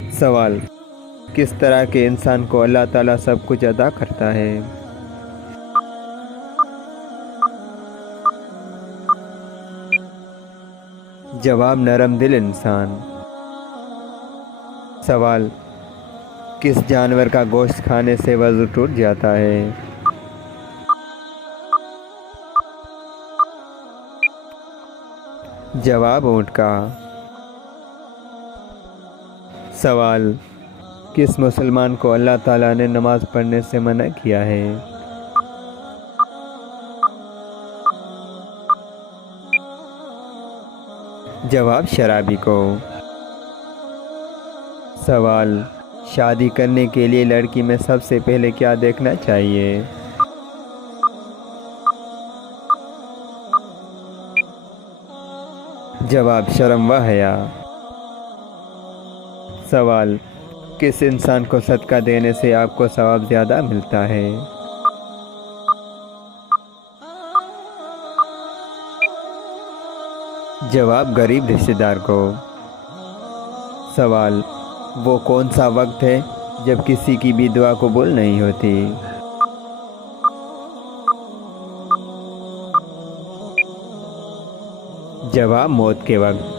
سوال: کس طرح کے انسان کو اللہ تعالیٰ سب کچھ عطا کرتا ہے؟ جواب: نرم دل انسان۔ سوال: کس جانور کا گوشت کھانے سے وضو ٹوٹ جاتا ہے؟ جواب: اونٹ کا۔ سوال: کس مسلمان کو اللہ تعالیٰ نے نماز پڑھنے سے منع کیا ہے؟ جواب: شرابی کو۔ سوال: شادی کرنے کے لیے لڑکی میں سب سے پہلے کیا دیکھنا چاہیے؟ جواب: شرم و حیا۔ سوال: کس انسان کو صدقہ دینے سے آپ کو ثواب زیادہ ملتا ہے؟ جواب: غریب رشتہ دار کو۔ سوال: وہ کون سا وقت ہے جب کسی کی بھی دعا قبول نہیں ہوتی؟ جواب: موت کے وقت۔